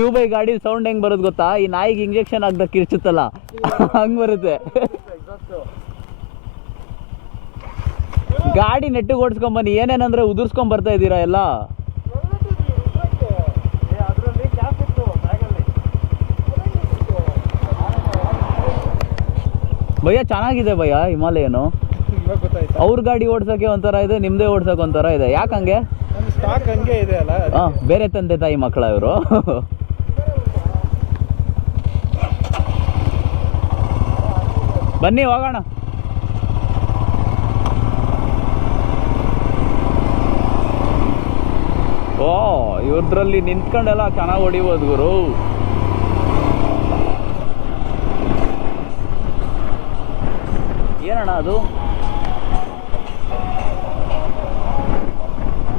Tube by ಗಾಡಿ sound ಹೆಂಗ್ ಬರುತ್ತೆ ಗೊತ್ತಾ? ಈ ನಾಯಿಗೆ ಇಂಜೆಕ್ಷನ್ ಆಗ್ದ ಕಿರ್ಚುತ್ತಲ್ಲ. ಹಂಗ್ ಬರುತ್ತೆ. ಗಾಡಿ ನೆಟ್ಟು ಓಡಿಸ್ಕೊಂಡ್ ಬನ್ನಿ ಏನೇನಂದ್ರೆ ಉದುರ್ಸ್ಕೊಂಡ್ ಬರ್ತಾ ಇದ್ದೀರಾ ಎಲ್ಲ? ಭಯ ಭಯ್ಯ ಚೆನ್ನಾಗಿದೆ ಭಯ ಹಿಮಾಲಯನು. ಅವ್ರ ಗಾಡಿ ಓಡ್ಸೋಕೆ ಒಂಥರ ಇದೆ ನಿಮ್ದೇ ಓಡ್ಸೋಕೆ ಒಂಥರ ಇದೆ. ಯಾಕಂಗೆ ಸ್ಟಾಕ್ ಹಂಗೆ ಇದೆ ಅಲ್ಲ ಬೇರೆ ತಂದೆ ತಾಯಿ ಮಕ್ಕಳ ಇವರು. ಬನ್ನಿ, ಹೋಗೋಣ. ಓ, ಇವ್ರದ್ರಲ್ಲಿ ನಿಂತ್ಕೊಂಡೆಲ್ಲ ಚೆನ್ನಾಗಿ ಹೊಡಿಬೋದು ಗುರು. ಏನಣ್ಣ ಅದು?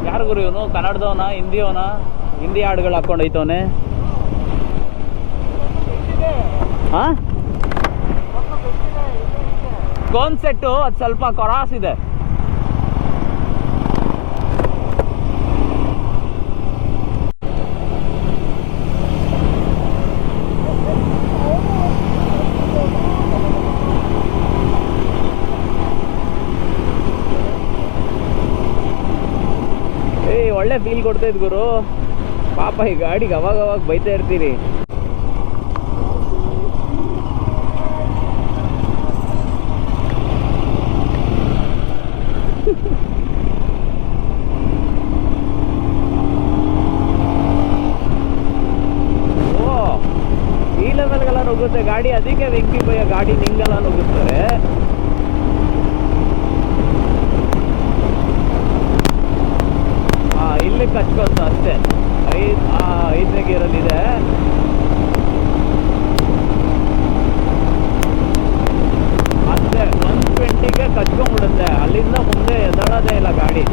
ಯಾರು ಗುರು ಇವನು? ಕನ್ನಡದವನ, ಹಿಂದಿಯವನ? ಹಿಂದಿ ಹಾಡುಗಳು ಹಾಕೊಂಡು ಐತವನೆ ಹಾ ಕಾನ್ಸೆಪ್ಟು ಅದು ಸ್ವಲ್ಪ ಕೊರಾಸ್ ಇದೆ. ಏಯ್ ಒಳ್ಳೆ ಫೀಲ್ ಕೊಡ್ತೈತ್ ಗುರು. ಪಾಪ ಈ ಗಾಡಿಗೆ ಅವಾಗ ಅವಾಗ ಬೈತಾ ಇರ್ತೀರಿ ಈ ಲೆವೆಲ್ಗೆಲ್ಲ ನುಗ್ಗುತ್ತೆ. ಗಾಡಿ ಅದಕ್ಕೆ ವೆಂಕಿ ಭಯ ಗಾಡಿ ನಿಂಗೆಲ್ಲ ನುಗ್ಗುತ್ತಾರೆ ಹಾ ಇಲ್ಲಿ ಕಚ್ಕೊಂತ ಅಷ್ಟೇ ಐದ್ ಆ ಐದನೇ ಗೇರಲ್ಲಿದೆ ಅಷ್ಟೇ ಒನ್ ಟ್ವೆಂಟಿಗೆ ಕಚ್ಕೊಂಡ್ಬಿಡುತ್ತೆ ಅಲ್ಲಿಂದ ಮುಂದೆ ಎದಳೋದೇ ಇಲ್ಲ ಗಾಡಿ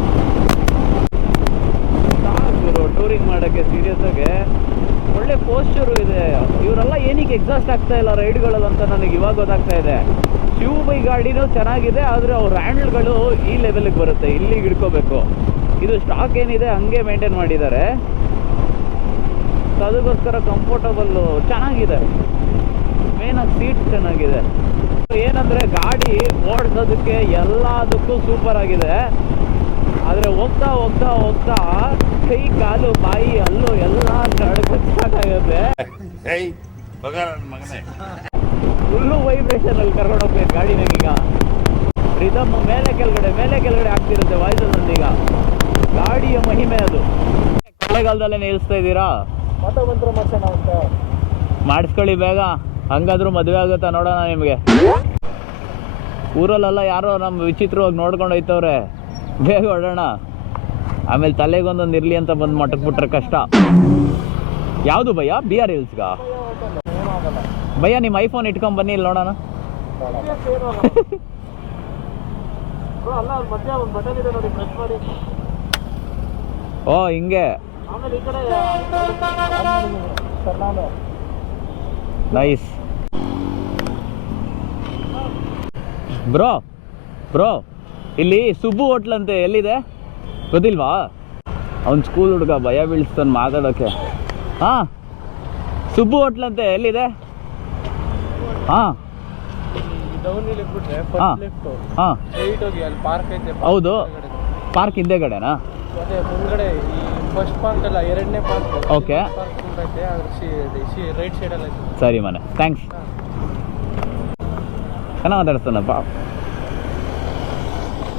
ಸಾಕು ಟೂರಿಂಗ್ ಮಾಡೋಕ್ಕೆ ಸೀರಿಯಸ್ ಆಗಿ ಒಳ್ಳೆ ಪೋಸ್ಚರು ಇದೆ ಇವರೆಲ್ಲ ಏನಕ್ಕೆ ಎಕ್ಸಾಸ್ಟ್ ಆಗ್ತಾ ಇಲ್ಲ ರೈಡ್ಗಳಲ್ಲಿ ಅಂತ ನನಗೆ ಇವಾಗ ಗೊತ್ತಾಗ್ತಾ ಇದೆ. ಶಿವ ಬೈ ಗಾಡಿನೂ ಚೆನ್ನಾಗಿದೆ, ಆದರೆ ಅವ್ರ ಹ್ಯಾಂಡಲ್ಗಳು ಈ ಲೆವೆಲ್ಗೆ ಬರುತ್ತೆ. ಇಲ್ಲಿಗೆ ಹಿಡ್ಕೋಬೇಕು. ಇದು ಸ್ಟಾಕ್ ಏನಿದೆ, ಹಂಗೆ ಮೇಂಟೈನ್ ಮಾಡಿದ್ದಾರೆ. ಅದಕ್ಕೋಸ್ಕರ ಕಂಫರ್ಟಬಲ್ಲು ಚೆನ್ನಾಗಿದೆ. ಮೇನಾಗಿ ಸೀಟ್ ಚೆನ್ನಾಗಿದೆ. ಏನಂದರೆ ಗಾಡಿ ಓಡಿಸೋದಕ್ಕೆ ಎಲ್ಲದಕ್ಕೂ ಸೂಪರ್ ಆಗಿದೆ. ಆದರೆ ಹೋಗ್ತಾ ಹೋಗ್ತಾ ಹೋಗ್ತಾ ಕೈ, ಕಾಲು, ಬಾಯಿ ಅಲ್ಲೂ ಎಲ್ಲ ನನ್ನ ಮಗನೇ ಫುಲ್ಲು ವೈಬ್ರೇಷನ್ ಅಲ್ಲಿ ಕರ್ಕೊಂಡು ಹೋಗ್ಬೇಕು ಗಾಡಿ ಈಗ. ರಿದಮ್ ಮೇಲೆ ಕೆಳಗಡೆ ಮೇಲೆ ಕೆಳಗಡೆ ಆಗ್ತಿರುತ್ತೆ ವಾಯ್ಸಲ್ಲೀಗ ಗಾಡಿಯ ಮಹಿಮೆ ಅದು. ಮಳೆಗಾಲದಲ್ಲೇ ನಿಲ್ಲಿಸ್ತಾ ಇದ್ದೀರಾ? ಮಾಡಿಸ್ಕೊಳ್ಳಿ ಬೇಗ. ಹಂಗಾದ್ರೂ ಮದುವೆ ಆಗುತ್ತಾ ನೋಡೋಣ ನಿಮಗೆ. ಊರಲ್ಲೆಲ್ಲ ಯಾರೋ ನಮ್ಮ ವಿಚಿತ್ರವಾಗಿ ನೋಡ್ಕೊಂಡು ಹೋಯ್ತವ್ರೆ. ಬೇಗ ಹೊಡೋಣ ಆಮೇಲೆ ತಲೆಗೊಂದೊಂದು ಇರಲಿ ಅಂತ ಬಂದು ಮಟಕ್ಬಿಟ್ರೆ ಕಷ್ಟ. ಯಾವುದು ಭಯ? ಬಿ ಆರ್ ಹಿಲ್ಸ್ಗ ಭಯ್ಯ ನಿಮ್ಮ ಐಫೋನ್ ಇಟ್ಕೊಂಡ್ ಬನ್ನಿ ಇಲ್ಲಿ ನೋಡೋಣ. ಓ ಹಿಂಗೆ. ನೈಸ್ ಬ್ರೋ ಬ್ರೋ ಇಲ್ಲಿ ಸುಬ್ಬು ಹೋಟ್ಲ್ ಅಂತೆ ಎಲ್ಲಿದೆ? ಗೊತ್ತಿಲ್ವಾ? ಅವ್ನು ಸ್ಕೂಲ್ ಹುಡುಗ ಭಯ ಬೀಳಿಸ್ತಾನೆ ಮಾತಾಡೋಕ್ಕೆ ಹಾಂ? ಸುಬ್ಬು ಹೋಟ್ಲ್ ಅಂತೆ ಎಲ್ಲಿದೆ? ಹಾಂ. ಹಾ. ಹೌದು. ಪಾರ್ಕ್ ಹಿಂದೆಗಡೆನಾ ಐತೆ ಸರಿ ಮನೆ ಥ್ಯಾಂಕ್ಸ್ ಚೆನ್ನಾಗಿ ಮಾತಾಡ್ತಾನಪ್ಪ.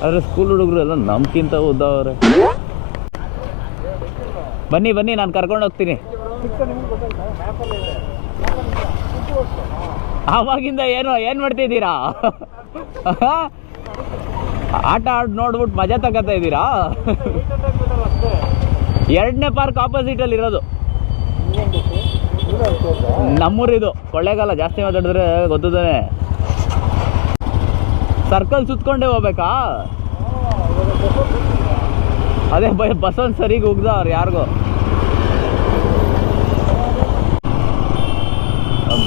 ಆದರೆ ಸ್ಕೂಲ್ ಹುಡುಗರು ಎಲ್ಲ ನಮ್ಗಿಂತ ಉದ್ದವ್ರೆ. ಬನ್ನಿ ಬನ್ನಿ ನಾನು ಕರ್ಕೊಂಡು ಹೋಗ್ತೀನಿ. ಆವಾಗಿಂದ ಏನು ಏನು ಮಾಡ್ತಿದ್ದೀರಾ? ಆಟ ಆಡ್ ನೋಡ್ಬಿಟ್ಟು ಮಜಾ ತಗೋತಾ ಇದ್ದೀರಾ? ಎರಡನೇ ಪಾರ್ಕ್ ಇರೋದು ಇನ್ನೊಂದು ಇದು ಅಷ್ಟೇ ನಮ್ಮೂರಿದು. ಕೊಳ್ಳೇಗಾಲ ಜಾಸ್ತಿ ಮಾತಾಡಿದ್ರೆ ಗೊತ್ತದೇ ಸರ್ಕಲ್ ಸುತ್ಕೊಂಡೇ ಹೋಗ್ಬೇಕಾ? ಅದೇ ಬೈ, ಬಸವನ್ ಸರಿಗೆ ಹೋಗ್ದ ಅವ್ರು ಯಾರಿಗೋ?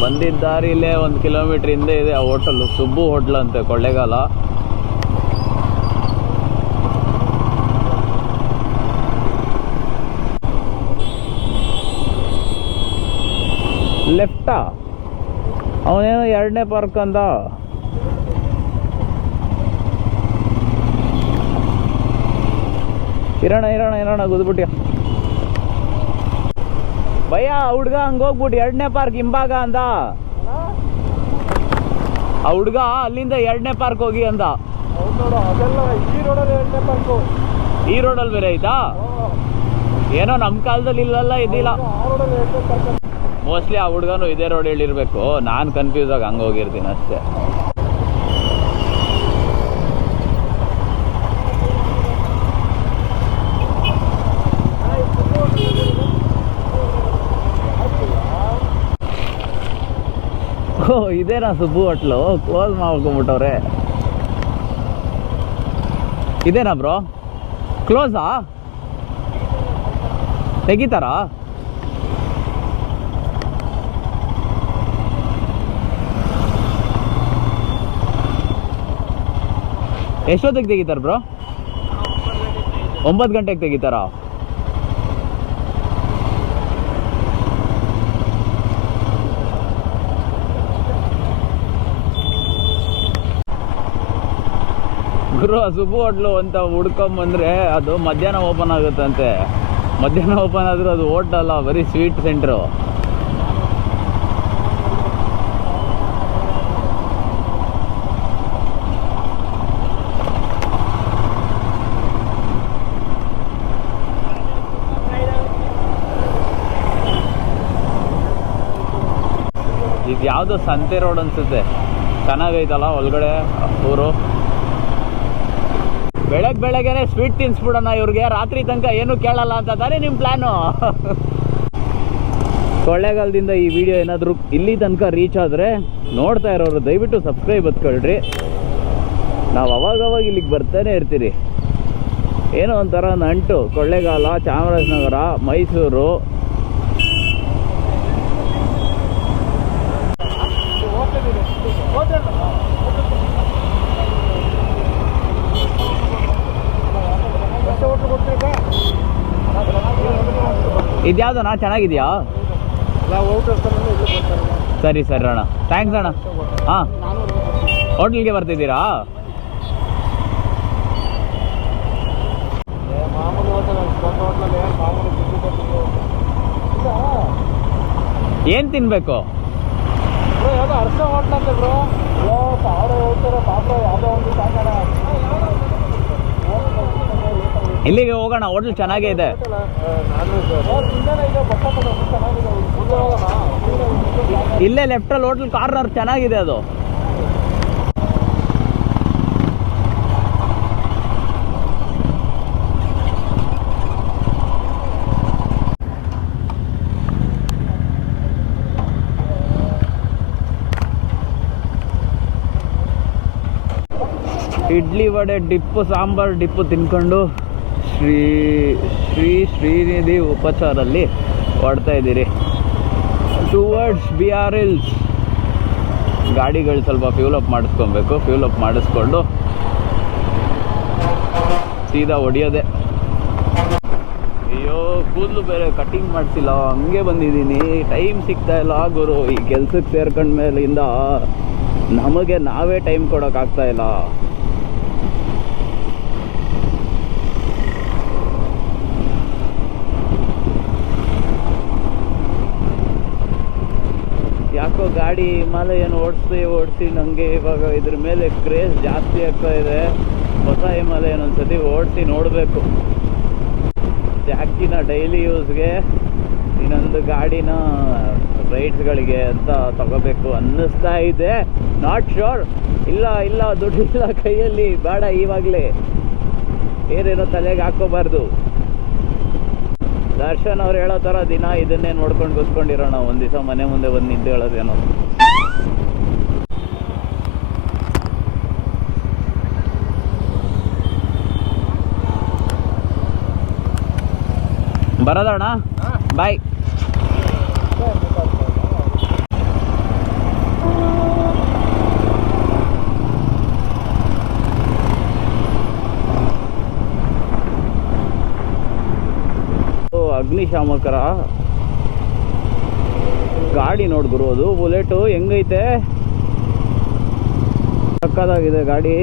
ಬಂದಿದ್ದ ದಾರಿಲೇ ಒಂದು ಕಿಲೋಮೀಟ್ರ್ ಹಿಂದೆ ಇದೆ ಆ ಹೋಟೆಲ್ ಸುಬ್ಬು ಹೋಟ್ಲ್ ಅಂತೆ, ಕೊಳ್ಳೇಗಾಲ. ಲೆಫ್ಟಾ ಅವನೇನೋ ಎರಡನೇ ಪಾರ್ಕ್ ಅಂದ. ಇರೋಣ ಇರೋಣ ಇರೋಣ, ಗುದ್ಬಿಟ್ಯ? ಭಯ ಹುಡ್ಗ ಹಂಗೆ ಹೋಗ್ಬಿಟ್ಟು ಎರಡನೇ ಪಾರ್ಕ್ ಹಿಂಭಾಗ ಅಂದ. ಆ ಹುಡ್ಗ ಅಲ್ಲಿಂದ ಎರಡನೇ ಪಾರ್ಕ್ ಹೋಗಿ ಅಂದ. ಈ ರೋಡಲ್ಲಿ ಎರಡನೇ ಪಾರ್ಕು. ಈ ರೋಡಲ್ಲಿ ಬೇರೆ ಆಯ್ತಾ? ಏನೋ ನಮ್ಮ ಕಾಲದಲ್ಲಿ ಇಲ್ಲಲ್ಲ ಇದಿಲ್ಲ. ಮೋಸ್ಟ್ಲಿ ಆ ಹುಡ್ಗನು ಇದೇ ರೋಡ್ ಹೇಳಿರ್ಬೇಕು ನಾನು ಕನ್ಫ್ಯೂಸ್ ಆಗಿ ಹಂಗೆ ಹೋಗಿರ್ತೀನಿ ಅಷ್ಟೇ. ಓ ಇದೇನಾ ಸುಬ್ಬು ಹೋಟ್ಲು? ಕ್ಲೋಸ್ ಮಾಡ್ಕೊಂಬಿಟ್ಟವ್ರೆ ಇದೇನಾ ಬ್ರೋ? ಕ್ಲೋಸಾ ತೆಗಿತಾರಾ? ಎಷ್ಟೊತ್ತಿಗೆ ತೆಗಿತಾರೆ ಬ್ರೋ? ಒಂಬತ್ತು ಗಂಟೆಗೆ ತೆಗಿತಾರಾ? ಗುರು ಸುಬು ಹೋಟ್ಲು ಅಂತ ಹುಡ್ಕೊಂಬಂದ್ರೆ ಅದು ಮಧ್ಯಾಹ್ನ ಓಪನ್ ಆಗುತ್ತಂತೆ. ಮಧ್ಯಾಹ್ನ ಓಪನ್ ಆದ್ರೂ ಅದು ಹೋಟ್ಲಲ್ಲ, ಬರೀ ಸ್ವೀಟ್ ಸೆಂಟ್ರು. ಇದು ಯಾವುದೋ ಸಂತೆ ರೋಡ್ ಅನ್ಸುತ್ತೆ. ಚೆನ್ನಾಗೈತಲ್ಲ ಒಳಗಡೆ ಊರು? ಬೆಳಗ್ಗೆ ಬೆಳಗ್ಗೆನೆ ಸ್ವೀಟ್ ತಿನ್ಸ್ಬಿಡೋಣ ಇವ್ರಿಗೆ. ರಾತ್ರಿ ತನಕ ಏನು ಕೇಳಲ್ಲ ಅಂತ ತಾನೇ ನಿಮ್ಮ ಪ್ಲ್ಯಾನು ಕೊಳ್ಳೇಗಾಲದಿಂದ ಈ ವಿಡಿಯೋ ಏನಾದರೂ ಇಲ್ಲಿ ತನಕ ರೀಚ್ ಆದರೆ ನೋಡ್ತಾ ಇರೋರು ದಯವಿಟ್ಟು ಸಬ್ಸ್ಕ್ರೈಬ್ ಹತ್ಕೊಳ್ರಿ. ನಾವು ಅವಾಗವಾಗ ಇಲ್ಲಿಗೆ ಬರ್ತಾನೆ ಇರ್ತೀರಿ. ಏನೋ ಒಂಥರ ನಂಟು. ಕೊಳ್ಳೇಗಾಲ, ಚಾಮರಾಜನಗರ, ಮೈಸೂರು ಇದ್ಯಾವ್ದಣ್ಣ ಚೆನ್ನಾಗಿದೆಯಾ? ಚೆನ್ನಾಗಿದ್ಯಾ ಸರಿ ಸರಿ ಅಣ್ಣ. ಥ್ಯಾಂಕ್ಸ್ ಅಣ್ಣ. ಹಾಂ. ಹೋಟ್ಲಿಗೆ ಬರ್ತಿದ್ದೀರಾ? ಏನು ತಿನ್ನಬೇಕು ಯಾವುದೋ ಹರ್ಷ ಹೋಟ್ಲ್ ಅಂತ ಬ್ರೋ. ಯಾವುದೋ ಒಂದು ಸಾಕಾಡ ಇಲ್ಲಿಗೆ ಹೋಗೋಣ, ಹೋಟ್ಲ್ ಚೆನ್ನಾಗೇ ಇದೆ. ಇಲ್ಲೇ ಲೆಫ್ಟಲ್ಲಿ ಹೋಟ್ಲ್ ಕಾರ್ನರ್ ಚೆನ್ನಾಗಿದೆ ಅದು. ಇಡ್ಲಿ ವಡೆ, ಡಿಪ್ಪು, ಸಾಂಬಾರ್, ಡಿಪ್ಪು ತಿನ್ಕೊಂಡು ಶ್ರೀ ಶ್ರೀ ಶ್ರೀನಿಧಿ ಉಪಚಾರಲ್ಲಿ ಹೊಡ್ತಾ ಇದ್ದೀರಿ. ಟುವರ್ಡ್ಸ್ ಬಿ ಆರ್ ಎಲ್ಸ್ ಗಾಡಿಗಳು ಸ್ವಲ್ಪ ಫ್ಯೂಲ್ ಅಪ್ ಮಾಡಿಸ್ಕೊಬೇಕು. ಫ್ಯೂಲ್ ಅಪ್ ಮಾಡಿಸ್ಕೊಂಡು ಸೀದಾ ಹೊಡಿಯೋದೆ. ಅಯ್ಯೋ, ಕೂದಲು ಬೇರೆ ಕಟಿಂಗ್ ಮಾಡಿಸಿಲ್ಲ. ಹಂಗೆ ಬಂದಿದ್ದೀನಿ. ಟೈಮ್ ಸಿಗ್ತಾ ಇಲ್ಲ ಗುರು. ಈ ಕೆಲ್ಸಕ್ಕೆ ಸೇರ್ಕೊಂಡ ಮೇಲಿಂದ ನಮಗೆ ನಾವೇ ಟೈಮ್ ಕೊಡೋಕ್ಕಾಗ್ತಾ ಇಲ್ಲ. ಗಾಡಿ ಹಿಮಾಲಯನ್ ಓಡಿಸಿ ಓಡಿಸಿ ನನಗೆ ಇವಾಗ ಇದ್ರ ಮೇಲೆ ಕ್ರೇಜ್ ಜಾಸ್ತಿ ಆಗ್ತಾ ಇದೆ. ಹೊಸ ಹಿಮಾಲಯನ್ ಒಂದ್ಸತಿ ಓಡಿಸಿ ನೋಡಬೇಕು. ಜಾಕಿನ ಡೈಲಿ ಯೂಸ್ಗೆ ಇನ್ನೊಂದು ಗಾಡಿನ ರೈಡ್ಸ್ಗಳಿಗೆ ಅಂತ ತಗೋಬೇಕು ಅನ್ನಿಸ್ತಾ ಇದೆ. ನಾಟ್ ಶೋರ್ ಇಲ್ಲ ಇಲ್ಲ, ದುಡ್ಡಿಲ್ಲ ಕೈಯಲ್ಲಿ. ಬೇಡ ಇವಾಗಲೇ ಏನೇನೋ ತಲೆಗೆ ಹಾಕೋಬಾರ್ದು ದರ್ಶನ್ ಅವ್ರು ಹೇಳೋ ಥರ ದಿನ ಇದನ್ನೇ ನೋಡ್ಕೊಂಡು ಕೂತ್ಕೊಂಡಿರೋಣ. ಒಂದು ದಿವಸ ಮನೆ ಮುಂದೆ ಬಂದು ನಿಂತು ಹೇಳೋದೇನೋ. ಬರೋದಣ್ಣ? ಬಾಯ್ ಓ ಅಗ್ನಿಶಾಮಕರ ಗಾಡಿ ನೋಡ್ ಅದು ಬುಲೆಟು ಹೆಂಗೈತೆ? ಸಕ್ಕದಾಗಿದೆ ಗಾಡಿ.